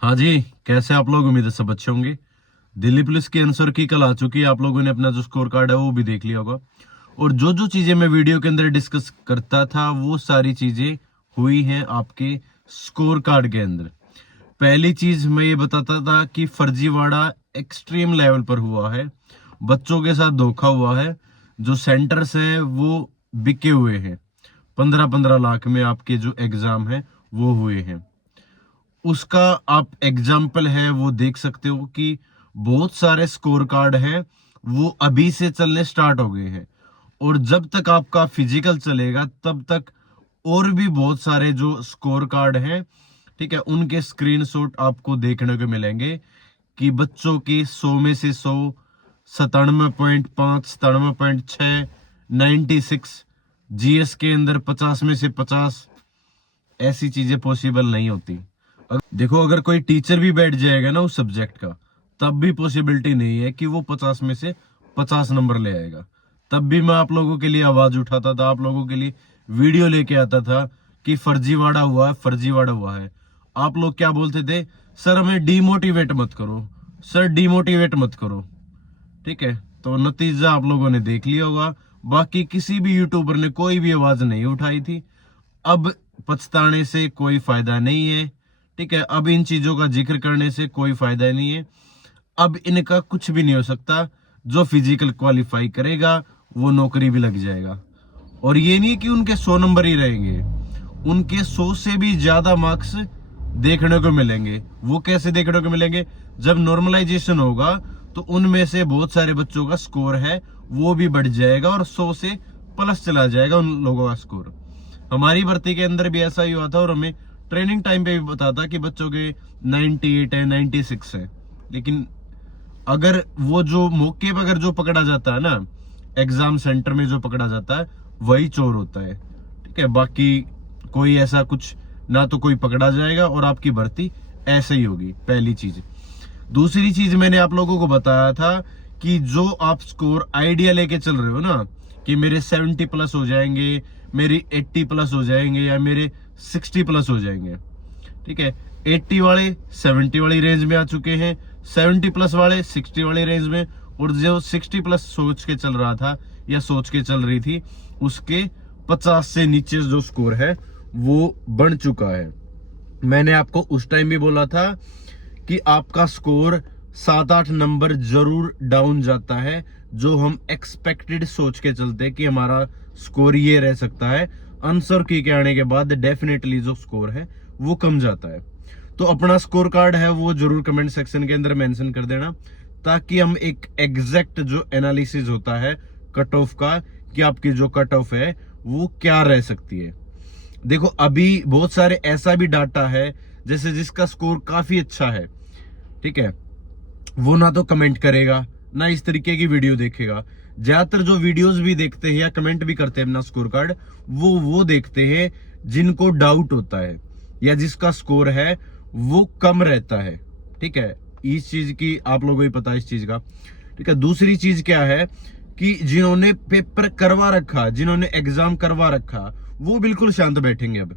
हाँ जी, कैसे आप लोग? उम्मीद है सब अच्छे होंगे। दिल्ली पुलिस की आंसर की कल आ चुकी है। आप लोगों ने अपना जो स्कोर कार्ड है वो भी देख लिया होगा। और जो जो चीजें मैं वीडियो के अंदर डिस्कस करता था वो सारी चीजें हुई हैं आपके स्कोर कार्ड के अंदर। पहली चीज मैं ये बताता था कि फर्जीवाड़ा एक्सट्रीम लेवल पर हुआ है, बच्चों के साथ धोखा हुआ है। जो सेंटर्स हैं वो बिके हुए हैं। 15-15 लाख में आपके जो एग्जाम है वो हुए हैं। उसका आप एग्जाम्पल है वो देख सकते हो कि बहुत सारे स्कोर कार्ड हैं वो अभी से चलने स्टार्ट हो गए हैं। और जब तक आपका फिजिकल चलेगा तब तक और भी बहुत सारे जो स्कोर कार्ड हैं, ठीक है, उनके स्क्रीनशॉट आपको देखने को मिलेंगे कि बच्चों की 100 में से 100, 97.5, 97.6, 96, जीएस के अंदर 50 में से 50। ऐसी चीजें पॉसिबल नहीं होती। देखो, अगर कोई टीचर भी बैठ जाएगा ना उस सब्जेक्ट का, तब भी पॉसिबिलिटी नहीं है कि वो 50 में से 50 नंबर ले आएगा। तब भी मैं आप लोगों के लिए आवाज उठाता था, आप लोगों के लिए वीडियो लेके आता था कि फर्जीवाड़ा हुआ है, फर्जीवाड़ा हुआ है। आप लोग क्या बोलते थे? सर हमें डिमोटिवेट मत करो, सर डिमोटिवेट मत करो। ठीक है, तो नतीजा आप लोगों ने देख लिया होगा। बाकी किसी भी यूट्यूबर ने कोई भी आवाज नहीं उठाई थी। अब पछताने से कोई फायदा नहीं है। ठीक है, अब इन चीजों का जिक्र करने से कोई फायदा नहीं है। अब इनका कुछ भी नहीं हो सकता। जो फिजिकल क्वालिफाई करेगा वो नौकरी भी लग जाएगा। और ये नहीं कि उनके 100 नंबर ही रहेंगे, उनके 100 से भी ज्यादा मार्क्स देखने को मिलेंगे। वो कैसे देखने को मिलेंगे? जब नॉर्मलाइजेशन होगा तो उनमें से बहुत सारे बच्चों का स्कोर है वो भी बढ़ जाएगा और 100 से प्लस चला जाएगा उन लोगों का स्कोर। हमारी भर्ती के अंदर भी ऐसा ही हुआ था और हमें ट्रेनिंग टाइम पे भी पता था कि बच्चों के 98 है, 96 है। लेकिन अगर वो जो मौके पर अगर जो पकड़ा जाता है ना, एग्जाम सेंटर में जो पकड़ा जाता है वही चोर होता है। ठीक है, बाकी कोई ऐसा कुछ ना तो कोई पकड़ा जाएगा और आपकी भर्ती ऐसे ही होगी। पहली चीज। दूसरी चीज मैंने आप लोगों को बताया था कि जो आप स्कोर आइडिया लेके चल रहे हो ना कि मेरे 70 प्लस हो जाएंगे, मेरी 80 प्लस हो जाएंगे या मेरे 60 प्लस हो जाएंगे। ठीक है, 80 वाले 70 वाली रेंज में आ चुके हैं, 70 प्लस वाले 60 वाली रेंज में, और जो 60 प्लस सोच के चल रहा था या सोच के चल रही थी उसके 50 से नीचे जो स्कोर है वो बढ़ चुका है। मैंने आपको उस टाइम भी बोला था कि आपका स्कोर 7-8 नंबर जरूर डाउन जाता है। जो हम एक्सपेक्टेड सोच के चलते हैं कि हमारा स्कोर ये रह सकता है, आंसर की के आने के बाद डेफिनेटली जो स्कोर है वो कम जाता है। तो अपना स्कोर कार्ड है वो जरूर कमेंट सेक्शन के अंदर मेंशन कर देना, ताकि हम एक एग्जैक्ट जो एनालिसिस होता है कट ऑफ का कि आपकी जो कट ऑफ है वो क्या रह सकती है। देखो, अभी बहुत सारे ऐसा भी डाटा है जैसे जिसका स्कोर काफी अच्छा है, ठीक है, वो ना तो कमेंट करेगा ना इस तरीके की वीडियो देखेगा। ज्यादातर जो वीडियोस भी देखते हैं या कमेंट भी करते हैं अपना स्कोर कार्ड, वो देखते हैं जिनको डाउट होता है या जिसका स्कोर है वो कम रहता है। ठीक है, इस चीज की आप लोगों को ही पता है इस चीज का। ठीक है, दूसरी चीज क्या है कि जिन्होंने पेपर करवा रखा, जिन्होंने एग्जाम करवा रखा, वो बिल्कुल शांत बैठेंगे अब।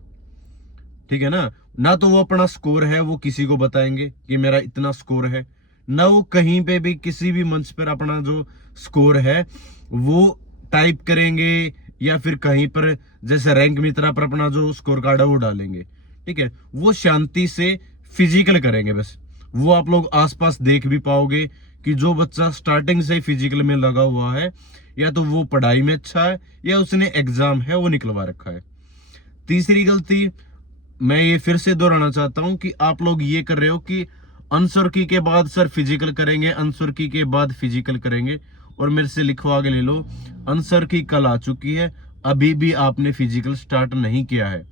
ठीक है ना, ना तो वो अपना स्कोर है वो किसी को बताएंगे कि मेरा इतना स्कोर है, ना वो कहीं पे भी किसी भी मंच पर अपना जो स्कोर है वो टाइप करेंगे या फिर कहीं पर जैसे रैंक मित्रा पर अपना जो स्कोर कार्ड है वो डालेंगे। ठीक है, वो शांति से फिजिकल करेंगे बस। वो आप लोग आसपास देख भी पाओगे कि जो बच्चा स्टार्टिंग से फिजिकल में लगा हुआ है या तो वो पढ़ाई में अच्छा है या उसने एग्जाम है वो निकलवा रखा है। तीसरी गलती मैं ये फिर से दोहराना चाहता हूं कि आप लोग ये कर रहे हो कि आंसर की के बाद सर फिजिकल करेंगे, आंसर की के बाद फिजिकल करेंगे, और मेरे से लिखवा के ले लो। आंसर की कल आ चुकी है, अभी भी आपने फिजिकल स्टार्ट नहीं किया है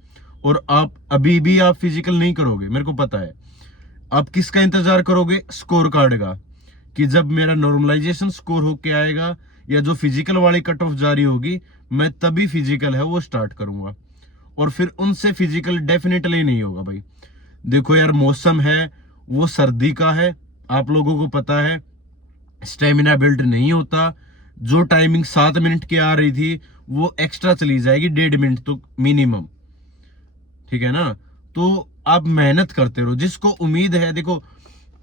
और आप अभी भी आप फिजिकल नहीं करोगे, मेरे को पता है। आप किसका इंतजार करोगे? स्कोर कार्ड का, कि जब मेरा नॉर्मलाइजेशन स्कोर होके आएगा या जो फिजिकल वाली कट ऑफ जारी होगी मैं तभी फिजिकल है वो स्टार्ट करूंगा। और फिर उनसे फिजिकल डेफिनेटली नहीं होगा भाई। देखो यार, मौसम है वो सर्दी का है, आप लोगों को पता है, स्टेमिना बिल्ड नहीं होता। जो टाइमिंग 7 मिनट की आ रही थी वो एक्स्ट्रा चली जाएगी 1.5 मिनट तो मिनिमम। ठीक है ना, तो आप मेहनत करते रहो। जिसको उम्मीद है, देखो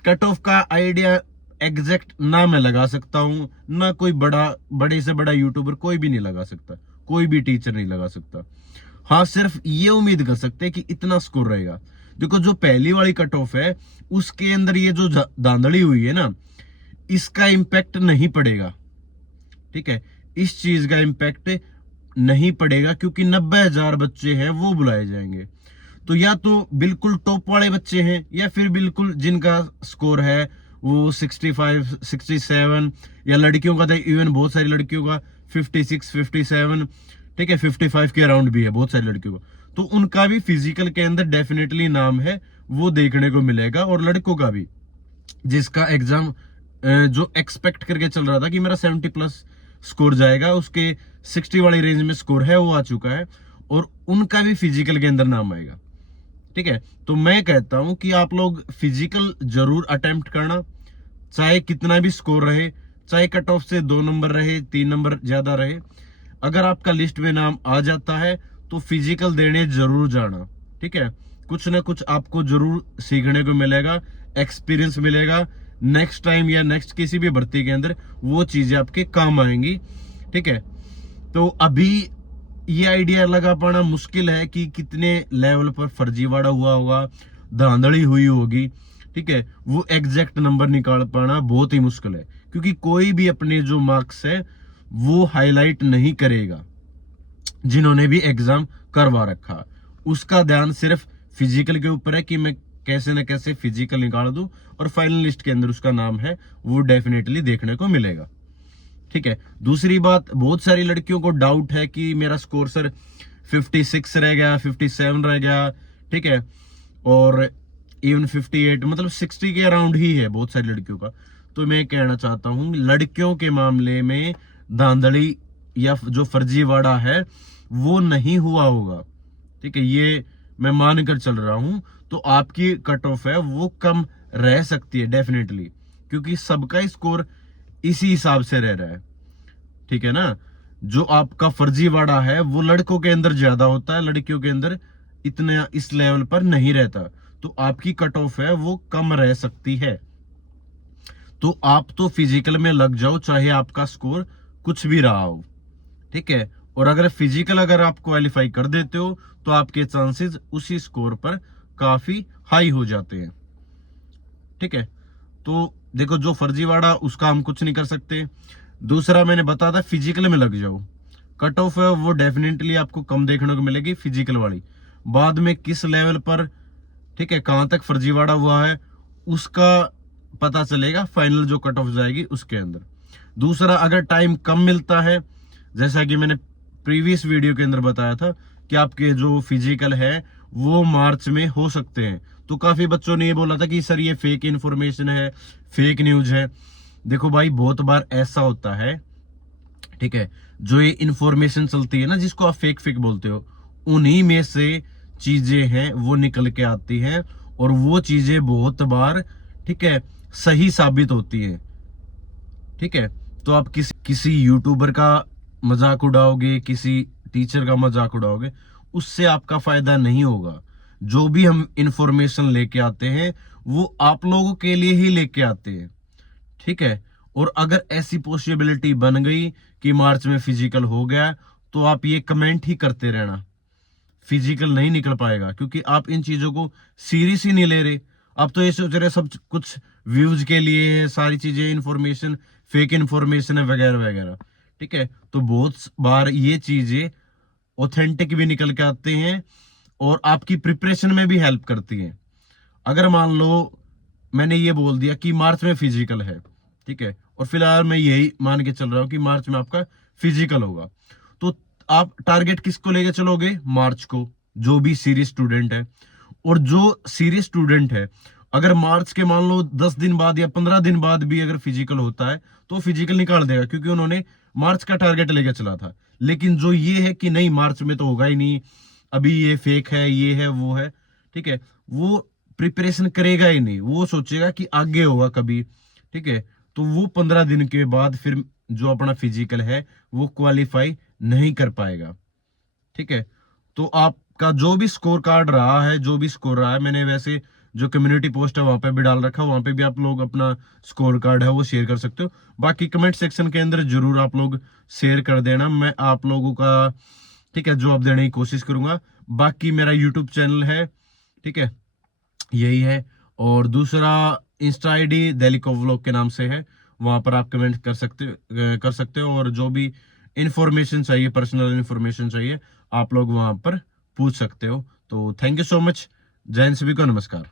कट ऑफ का आइडिया एग्जैक्ट ना मैं लगा सकता हूं, ना कोई बड़े से बड़ा यूट्यूबर कोई भी नहीं लगा सकता, कोई भी टीचर नहीं लगा सकता। हाँ, सिर्फ ये उम्मीद कर सकते हैं कि इतना स्कोर रहेगा। देखो जो पहली वाली कट ऑफ है उसके अंदर ये जो धांधली हुई है ना, इसका इम्पैक्ट नहीं पड़ेगा। ठीक है, इस चीज का इम्पैक्ट नहीं पड़ेगा, क्योंकि 90,000 बच्चे हैं वो बुलाए जाएंगे। तो या तो बिल्कुल टॉप वाले बच्चे हैं, या फिर बिल्कुल जिनका स्कोर है वो 65 67, या लड़कियों का तो इवन बहुत सारी लड़कियों का 56 57, ठीक है 55 के अराउंड भी है बहुत सारी लड़कियों का। तो उनका भी फिजिकल के अंदर डेफिनेटली नाम है वो देखने को मिलेगा। और लड़कों का भी, जिसका एग्जाम जो एक्सपेक्ट करके चल रहा था कि मेरा 70 प्लस स्कोर जाएगा, उसके 60 वाली रेंज में स्कोर है वो आ चुका है, और उनका भी फिजिकल के अंदर नाम आएगा। ठीक है, तो मैं कहता हूं कि आप लोग फिजिकल जरूर अटेम्प्ट करना, चाहे कितना भी स्कोर रहे, चाहे कट ऑफ से 2 नंबर रहे, 3 नंबर ज्यादा रहे। अगर आपका लिस्ट में नाम आ जाता है तो फिजिकल देने जरूर जाना। ठीक है, कुछ ना कुछ आपको जरूर सीखने को मिलेगा, एक्सपीरियंस मिलेगा। नेक्स्ट टाइम या नेक्स्ट किसी भी भर्ती के अंदर वो चीजें आपके काम आएंगी। ठीक है, तो अभी ये आइडिया लगा पाना मुश्किल है कि कितने लेवल पर फर्जीवाड़ा हुआ होगा, धांधली हुई होगी। ठीक है, वो एग्जैक्ट नंबर निकाल पाना बहुत ही मुश्किल है, क्योंकि कोई भी अपने जो मार्क्स है वो हाईलाइट नहीं करेगा। जिन्होंने भी एग्जाम करवा रखा, उसका ध्यान सिर्फ फिजिकल के ऊपर है कि मैं कैसे न कैसे फिजिकल निकाल दूं, और फाइनल लिस्ट के अंदर उसका नाम है वो डेफिनेटली देखने को मिलेगा। ठीक है, दूसरी बात, बहुत सारी लड़कियों को डाउट है कि मेरा स्कोर सर 56 रह गया, 57 रह गया। ठीक है, और इवन 58, मतलब 60 के अराउंड ही है बहुत सारी लड़कियों का। तो मैं कहना चाहता हूं, लड़कियों के मामले में धांधली या जो फर्जीवाड़ा है वो नहीं हुआ होगा। ठीक है, ये मैं मानकर चल रहा हूं। तो आपकी कट ऑफ है वो कम रह सकती है डेफिनेटली, क्योंकि सबका स्कोर इसी हिसाब से रह रहा है। ठीक है ना, जो आपका फर्जीवाड़ा है वो लड़कों के अंदर ज्यादा होता है, लड़कियों के अंदर इतना इस लेवल पर नहीं रहता। तो आपकी कट ऑफ है वो कम रह सकती है। तो आप तो फिजिकल में लग जाओ, चाहे आपका स्कोर कुछ भी रहा हो। ठीक है, और अगर फिजिकल अगर आप क्वालिफाई कर देते हो तो आपके चांसेस उसी स्कोर पर काफी हाई हो जाते हैं। ठीक है, तो देखो जो फर्जीवाड़ा उसका हम कुछ नहीं कर सकते। दूसरा मैंने बताया था फिजिकल में लग जाओ, कट ऑफ है वो डेफिनेटली आपको कम देखने को मिलेगी फिजिकल वाली। बाद में किस लेवल पर, ठीक है, कहां तक फर्जीवाड़ा हुआ है उसका पता चलेगा फाइनल जो कट ऑफ जाएगी उसके अंदर। दूसरा, अगर टाइम कम मिलता है, जैसा कि मैंने प्रीवियस वीडियो के अंदर बताया था कि आपके जो फिजिकल है वो मार्च में हो सकते हैं, तो काफी बच्चों ने ये बोला था कि सर ये फेक इंफॉर्मेशन है, फेक न्यूज है। देखो भाई, बहुत बार ऐसा होता है, ठीक है, जो ये इंफॉर्मेशन चलती है ना जिसको आप फेक फेक बोलते हो, उन्हीं में से चीजें हैं वो निकल के आती हैं, और वो चीजें बहुत बार, ठीक है, सही साबित होती है। ठीक है, तो आप किसी यूट्यूबर का मजाक उड़ाओगे, किसी टीचर का मजाक उड़ाओगे, उससे आपका फायदा नहीं होगा। जो भी हम इंफॉर्मेशन लेके आते हैं वो आप लोगों के लिए ही लेके आते हैं। ठीक है, और अगर ऐसी पॉसिबिलिटी बन गई कि मार्च में फिजिकल हो गया, तो आप ये कमेंट ही करते रहना, फिजिकल नहीं निकल पाएगा, क्योंकि आप इन चीजों को सीरियस ही नहीं ले रहे। आप तो ये सोच रहे सब कुछ व्यूज के लिए है, सारी चीजें इंफॉर्मेशन फेक इंफॉर्मेशन है वगैरह वगैरह। ठीक है, तो बहुत बार ये चीजें ऑथेंटिक भी निकल के आते हैं और आपकी प्रिपरेशन में भी हेल्प करती हैं। अगर मान लो मैंने ये बोल दिया कि मार्च में फिजिकल है, ठीक है, और फिलहाल मैं यही मान के चल रहा हूं कि मार्च में आपका फिजिकल होगा, तो आप टारगेट किसको लेके चलोगे? मार्च को, जो भी सीरियस स्टूडेंट है। और जो सीरियस स्टूडेंट है, अगर मार्च के मान लो 10 दिन बाद या 15 दिन बाद भी अगर फिजिकल होता है तो फिजिकल निकाल देगा, क्योंकि उन्होंने मार्च का टारगेट लेके चला था। लेकिन जो ये है कि नहीं मार्च में तो होगा ही नहीं, अभी ये फेक है, ये है, वो है, ठीक है, वो प्रिपरेशन करेगा ही नहीं, वो सोचेगा कि आगे होगा कभी। ठीक है, तो वो 15 दिन के बाद फिर जो अपना फिजिकल है वो क्वालिफाई नहीं कर पाएगा। ठीक है, तो आप आपका जो भी स्कोर कार्ड रहा है, जो भी स्कोर रहा है, मैंने वैसे जो कम्युनिटी पोस्ट है वहां पे भी डाल रखा है, वहां पे भी आप लोग अपना स्कोर कार्ड है वो शेयर कर सकते हो। बाकी कमेंट सेक्शन के अंदर जरूर आप लोग शेयर कर देना, मैं आप लोगों का ठीक है जवाब देने की कोशिश करूंगा। बाकी मेरा यूट्यूब चैनल है, ठीक है, यही है। और दूसरा इंस्टा आईडी दिल्ली को व्लॉग के नाम से है, वहां पर आप कमेंट कर सकते हो, और जो भी इंफॉर्मेशन चाहिए, पर्सनल इंफॉर्मेशन चाहिए, आप लोग वहां पर पूछ सकते हो। तो थैंक यू सो मच, जय हिंद, सभी को नमस्कार।